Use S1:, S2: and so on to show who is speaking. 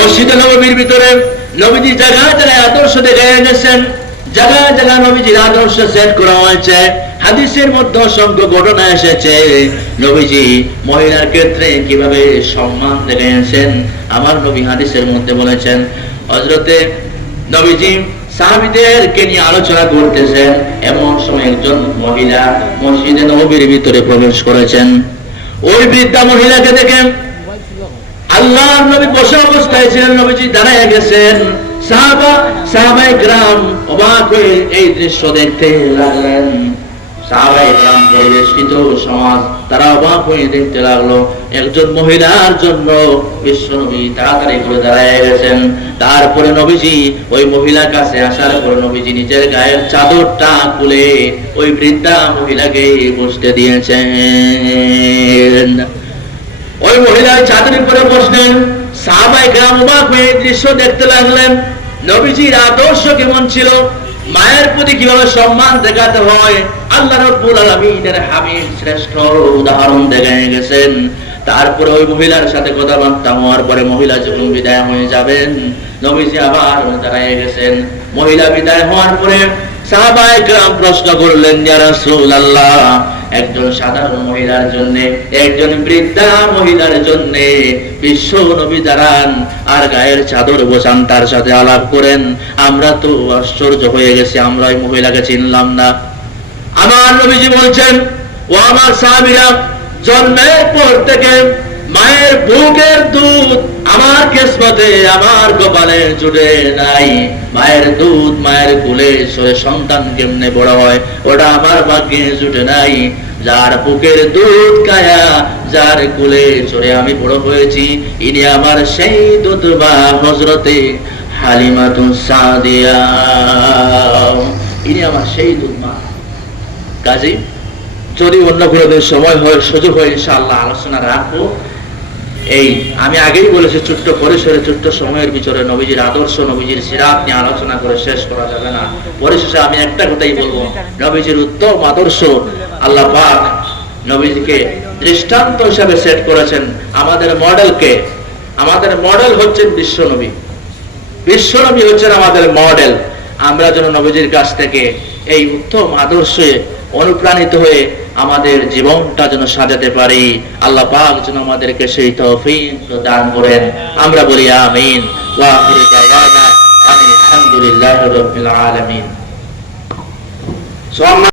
S1: মসজিদে নবীর ভিতরে নবীজি জায়গায় জায়গায় আদর্শ দেখে এনেছেন। জায়গায় জায়গায় নবীজির আদর্শ সেট করা হয়েছে। হাদিসের মধ্যে অসংখ্য ঘটনা এসেছে। নবীজি মহিলার ক্ষেত্রে কীভাবে সম্মান দেখিয়েছেন আমার নবী হাদিসের মধ্যে বলেছেন। হজরতে নবীজি সাহাবিদেরকে নিয়ে আলোচনা করতেছেন, এমন সময় একজন মহিলা মসজিদে নবীর ভিতরে প্রবেশ করেছেন। ওই বৃদ্ধা মহিলাকে দেখে আল্লাহ নবী বসে অবস্থায় ছিলেন, নবীজি দাঁড়ায় গেছেন, সাহাবা সাহাবাই গ্রাম অবাক হয়ে এই দৃশ্য দেখতে লাগলেন। তারপরে নবীজি ওই মহিলার কাছে আসার পরে নবীজি নিজের গায়ের চাদরটা খুলে ওই বৃদ্ধা মহিলাকে বসতে দিয়েছেন। ওই মহিলা চাদরের উপরে বসলেন। সাহাবাই গ্রাম অবাক হয়ে দৃশ্য দেখতে লাগলেন। নবীজির আদর্শ কেমন ছিল? মায়ের প্রতি কীভাবে সম্মান দেখাতে হয়? আল্লাহ রব্বুল আলামিনের হাবিব শ্রেষ্ঠ উদাহরণ দেখায় গেছেন। তারপরে ওই মহিলার সাথে কথাবার্তা হওয়ার পরে মহিলা যখন বিদায় হয়ে যাবেন, নবীজি আবার দাঁড়ায় গেছেন। মহিলা বিদায় হওয়ার পরে সাহাবাই গ্রাম প্রশ্ন করলেন, ইয়া রাসূলুল্লাহ একজন সাধারণ মহিলার জন্য, একজন বৃদ্ধা মহিলার জন্য বিশ্ব নবী দাঁড়ান আর গায়ের চাদর বসান, তার সাথে আলাপ করেন। আমরা তো আশ্চর্য হয়ে গেছি, আমরা ওই মহিলাকে চিনলাম না। আমার নবীজি বলছেন, ও আমার স্বামীরা জন্মের পর থেকে মায়ের বুকের দুধ আমার কিসমতে আমার কপালে জুড়ে নাই। মায়ের দুধ মায়ের কুলে সরে সন্তান কেমনে বড় হয়, ওটা আমার ভাগ্যে জুটে নাই। যার বুকের দুধ কায়া যার কুলে চড়ে আমি বড় হয়েছি, ইনি আমার সেই দুধ বা হজরতে হালিমাতুন সাদিয়া। ইনি আমার সেই দুধ মা। কাজী, যদি অন্য কোনো সময় হয়, সুযোগ হয়, ইনশাআল্লাহ আলোচনা রাখব। এই, আমি আগেই বলেছি, ছোট্ট পরিসরে, ছোট্ট সময়ের ভিতরে নবীজির আদর্শ, নবীজির সিরাত নিয়ে আলোচনা করে শেষ করা যাবে না। পরিশেষে আমি একটা কথাই বলব, নবীজির উত্তম আদর্শ আল্লাহ পাক নবীজিকে দৃষ্টান্ত হিসাবে সেট করেছেন আমাদের মডেলকে। আমাদের মডেল হচ্ছেন বিশ্ব নবী। বিশ্ব নবী হচ্ছেন আমাদের মডেল। আমরা যেন নবীজির কাছ থেকে এই উত্তম আদর্শে অনুপ্রাণিত হয়ে আমাদের জীবনটা যেন সাজাতে পারি। আল্লাহ পাক যেন আমাদেরকে সেই তৌফিক দান করেন। আমরা বলি আমিন। ওয়া আখিরু দাওয়ানা আলহামদুলিল্লাহি রাব্বিল আলামিন।